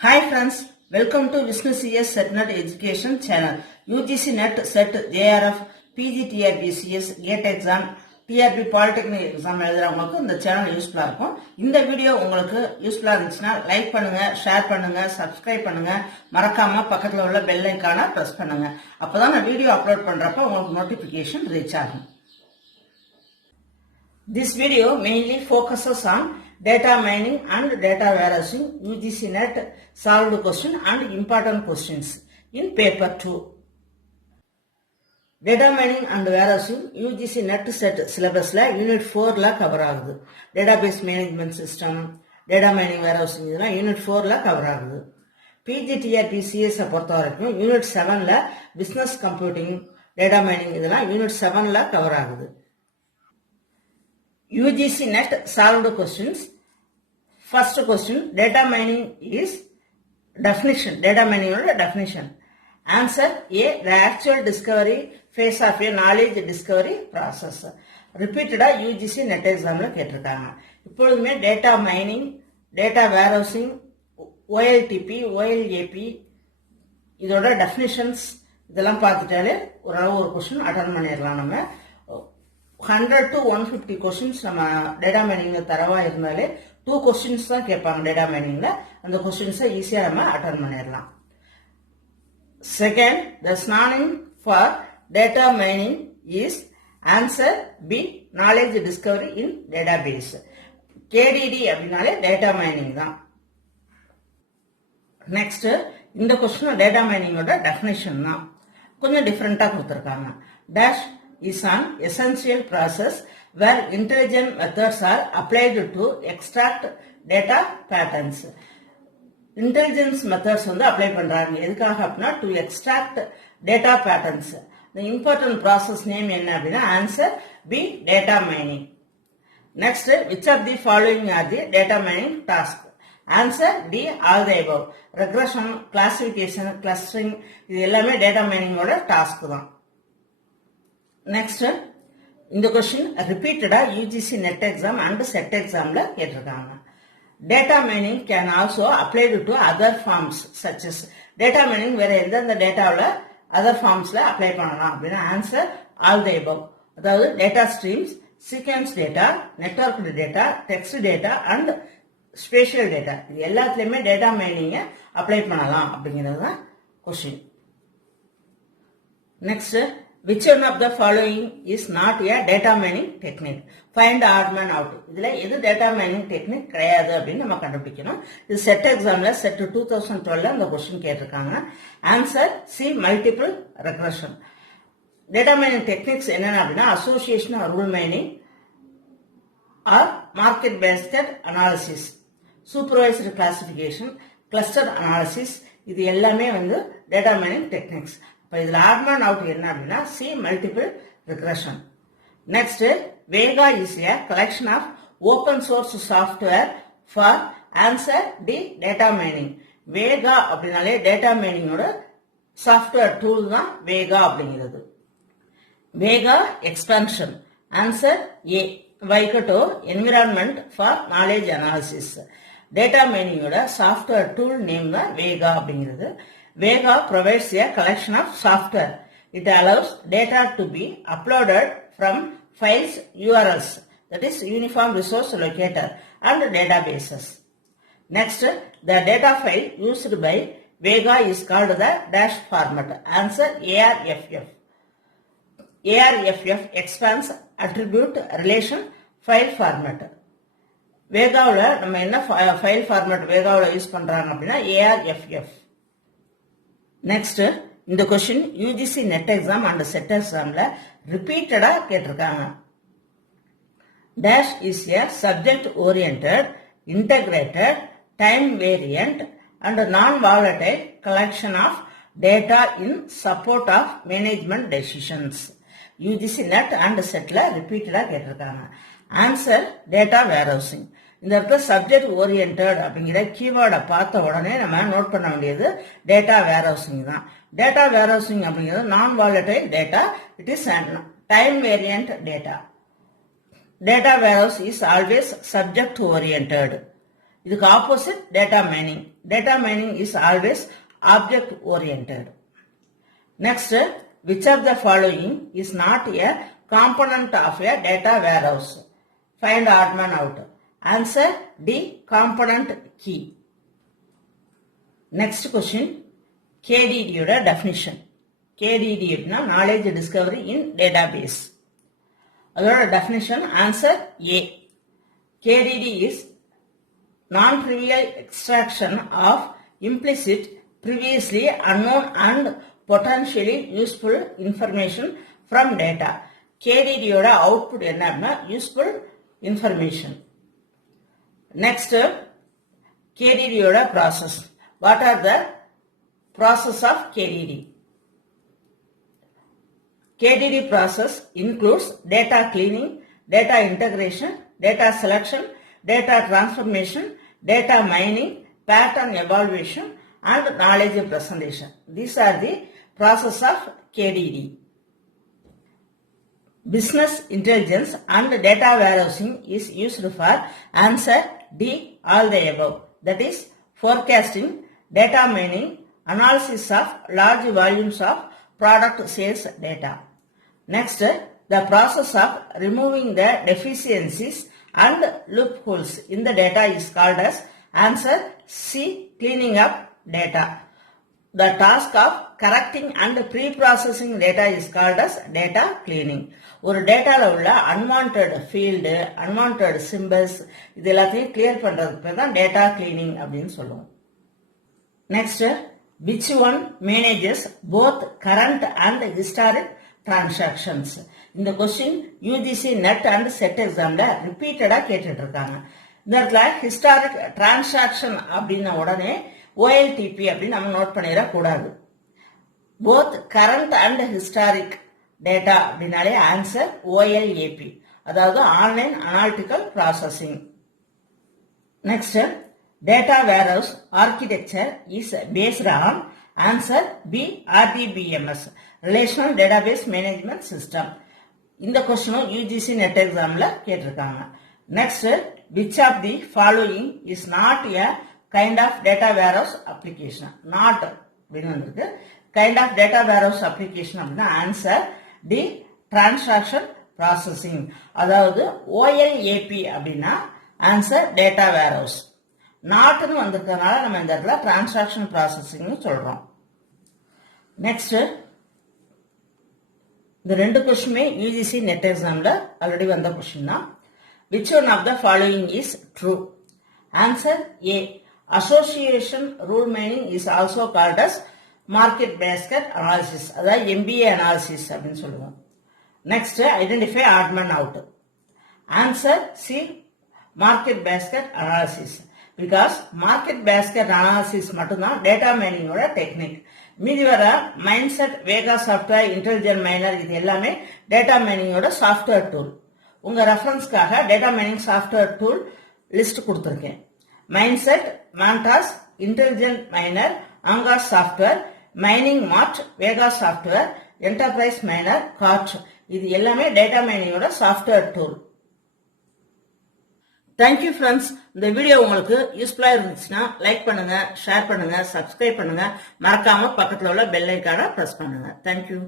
Hi friends, welcome to Vishnu CS SetNet Education channel. UGC NET SET JRF PG TRB CS GATE exam TRB Polytechnic exam எழுதுறவங்களுக்கு இந்த channel யூஸ்ஃபுல்லா இருக்கும். இந்த video உங்களுக்கு யூஸ்ஃபுல்லா இருந்துச்சுன்னா like பண்ணுங்க, ஷேர் பண்ணுங்க, சப்ஸ்கிரைப் பண்ணுங்க, மறக்காம பக்கத்துல உள்ள பெல் ஐகானை பிரஸ் பண்ணுங்க. அப்பதான் நான் வீடியோ அப்லோட் பண்றப்ப உங்களுக்கு நோட்டிபிகேஷன் ரீச் ஆகும். This video mainly focuses on data mining and data warehousing, UGC NET solved question and important questions in paper 2. Data mining and warehousing UGC NET set syllabus la unit 4 la cover ஆகுது. Database management system, data mining warehousing இதெல்லாம் unit 4 la cover ஆகுது. PGTRP CS பொறுத்த வரைக்கும் unit 7 la business computing, data mining இதெல்லாம் unit 7 la cover ஆகுது. UGC NET solved questions. First question, data mining is definition. Data mining is definition. Answer A, the actual discovery phase of a knowledge discovery process. Repeated UGC NET exam la கேட்டிருக்காங்க. இப்பொழுதுமே data mining, data warehousing, OLTP, OLAP இதோட definitions இதெல்லாம் பார்த்துட்டாலே ஒரு question attend பண்ணிடலாம். நம்ம 100 to 150 questions நம்ம data mining தரவா இருந்தாலே 2 questions தான் கேட்பாங்க data mining அந்த questions ஈஸியா நம்ம அட்டெண்ட் பண்ணிடலாம். Second, the synonym for data mining is answer B, knowledge discovery in database. KDD அப்படினாலே data mining தான். Next, இந்த question data mining ஓட definition தான். கொஞ்சம் டிஃபரெண்டா கொடுத்திருக்காங்க. Dash is an essential process where intelligent methods are applied to extract data patterns. Intelligence methods வந்து apply பண்றாங்க. எதுக்காக அப்படின்னா to extract data patterns. The important process name என்ன அப்படின்னா answer B, data mining. Next, which of the following are the data mining task? Answer D, all the above. Regression, classification, clustering இது எல்லாமே data mining ஓட task தான். Next, இந்த question repeated UGC NET exam and SET exam la கேட்டிருக்காங்க. Data mining can also applied to other forms such as data mining வேற எந்த டேட்டாவுல other forms ல apply பண்ணலாம் அப்படின்னா answer all the above. அதாவது data streams, sequence data, networked data, text data and spatial data இது எல்லாத்துலயுமே data mining apply பண்ணலாம் அப்படிங்கிறது தான் question. Next, which one of the following is not a data mining technique? Find odd man out. இதுல எது data mining technique கிடையாது அப்படின்னு நம்ம கண்டுபிடிக்கணும். இது செட் எக்ஸாம்ல செட் 2012 அந்த क्वेश्चन கேட்டிருக்காங்க. Answer C, multiple regression. data mining techniques என்னன்னா அப்படின்னா association, rule mining or market basket analysis, supervised classification, cluster analysis இது எல்லாமே வந்து data mining techniques. இப்போ இதில் ஆட் மேன் அவுட் என்ன அப்படின்னா C, multiple regression. Next, Weka is a collection of open source software for answer D, data mining. Weka அப்படின்னாலே data மைனிங்கோட சாஃப்ட்வேர் டூல் தான் வேகா அப்படிங்கிறது. Weka expansion. Answer A, Waikato environment for knowledge analysis. Data மைனிங்கோட software tool name தான் Weka அப்படிங்கிறது. Vega provides a collection of software. It allows data to be uploaded from files URLs, that is Uniform Resource Locator, and databases. Next, the data file used by Vega is called the dash format. Answer ARFF. ARFF expands attribute relation file format. வேகாவில் நம்ம என்ன file format வேகாவில் use பண்றாங்க அப்படின்னா ARFF. Next, இந்த question UGC NET exam and SET examல ரிப்பீட்டடா கேட்டிருக்காங்க. Dash is a subject oriented, integrated, time variant and non-volatile collection of data in support of management decisions. UGC NET and SETல ரிப்பீட்டடா கேட்டிருக்காங்க. Answer data warehousing. இந்த இடத்துல subject oriented அப்படிங்கிற கீவேர்டை பார்த்த உடனே நம்ம நோட் பண்ண வேண்டியது டேட்டா வேர்ஹவுசிங் தான். டேட்டா வேர்ஹவுசிங் அப்படிங்கிறது non volatile data, it is time variant data. Data warehouse is always subject oriented. இதுக்கு opposite data mining. Data mining is always object oriented. Next, which of the following is not a component of a data warehouse? Find odd man out. Answer D, component key. Next question, KDD யோட definition. KDD னா knowledge discovery in database. அதோட definition answer A. KDD is non-trivial extraction of implicit, previously unknown and potentially useful information from data. KDD யோட output என்னன்னா useful information. Next, KDD யோட process. What are the process of KDD? KDD process includes data cleaning, data integration, data selection, data transformation, data mining, pattern evaluation, and knowledge presentation. These are the process of KDD. Business intelligence and data warehousing is used for answer D, all the above. That is forecasting, data mining, analysis of large volumes of product sales data. Next, the process of removing the deficiencies and loopholes in the data is called as answer C, cleaning up data. The task of correcting and pre-processing data is called as data cleaning. ஒரு டேட்டால உள்ள unwanted field, unwanted symbols இது எல்லாத்தையும் clear பண்றதுக்கு தான் data cleaning அப்படின்னு சொல்லுவோம். Next, which one manages both current and historic transactions? இந்த question UGC net and set எக்ஸாம்ல ரிப்பீட்டடா கேட்டுட்டு இருக்காங்க. இந்த இடத்துல ஹிஸ்டாரிக் டிரான்சாக்ஷன் அப்படின்ன உடனே OLTP அப்படின்னு நம்ம நோட் பண்ணிடக்கூடாது. Both current and historic data அப்படின்னாலே ஆன்சர் OLAP, அதாவது online analytical processing. Next, data warehouse architecture is based on answer B, RDBMS, relational database management system. இந்த கொஸ்டினும் UGC நெட் எக்ஸாம்ல கேட்டிருக்காங்க. Next, which of the following is not a kind of data warehouse application? Not அப்படின்னு இருக்கு. Kind of data warehouse application அப்படின்னா answer D, transaction processing. அதாவது OLAP அப்படின்னா answer data warehouse. நாட்னு வந்திருக்கிறதுனால நம்ம இந்த இடத்துல டிரான்சாக்ஷன் ப்ராசஸிங் சொல்றோம். நெக்ஸ்ட், இந்த ரெண்டு கொஸ்டினுமே UGC நெட் எக்ஸாம்ல ஆல்ரெடி வந்த கொஸ்டின் தான். Which one of the following is true? Answer A, association rule mining is also called as market basket analysis, அதாவது MBA analysis அப்படின்னு சொல்லுவோம். Next, identify odd man out. Answer C, market basket analysis. Because market basket analysis மட்டும்தான் data மைனிங்கோட technique. மீதி வர MineSet, Weka software, intelligent miner இது எல்லாமே data மைனிங்கோட சாஃப்ட்வேர் டூல். உங்க ரெஃபரன்ஸ்க்காக data mining software tool list கொடுத்துருக்கேன். MineSet, Mantas, intelligent miner, Angoss software, mining mart, Weka software, enterprise miner, கார்ச் இது எல்லாமே டேட்டா மைனிங்கோட சாஃப்ட்வேர் டூல். Thank you friends. இந்த வீடியோ உங்களுக்கு யூஸ்ஃபுல்லா இருந்துச்சுன்னா லைக் பண்ணுங்க, ஷேர் பண்ணுங்க, சப்ஸ்கிரைப் பண்ணுங்க, மறக்காம பக்கத்துல உள்ள பெல் ஐக்கானை பிரஸ் பண்ணுங்க. தேங்க்யூ.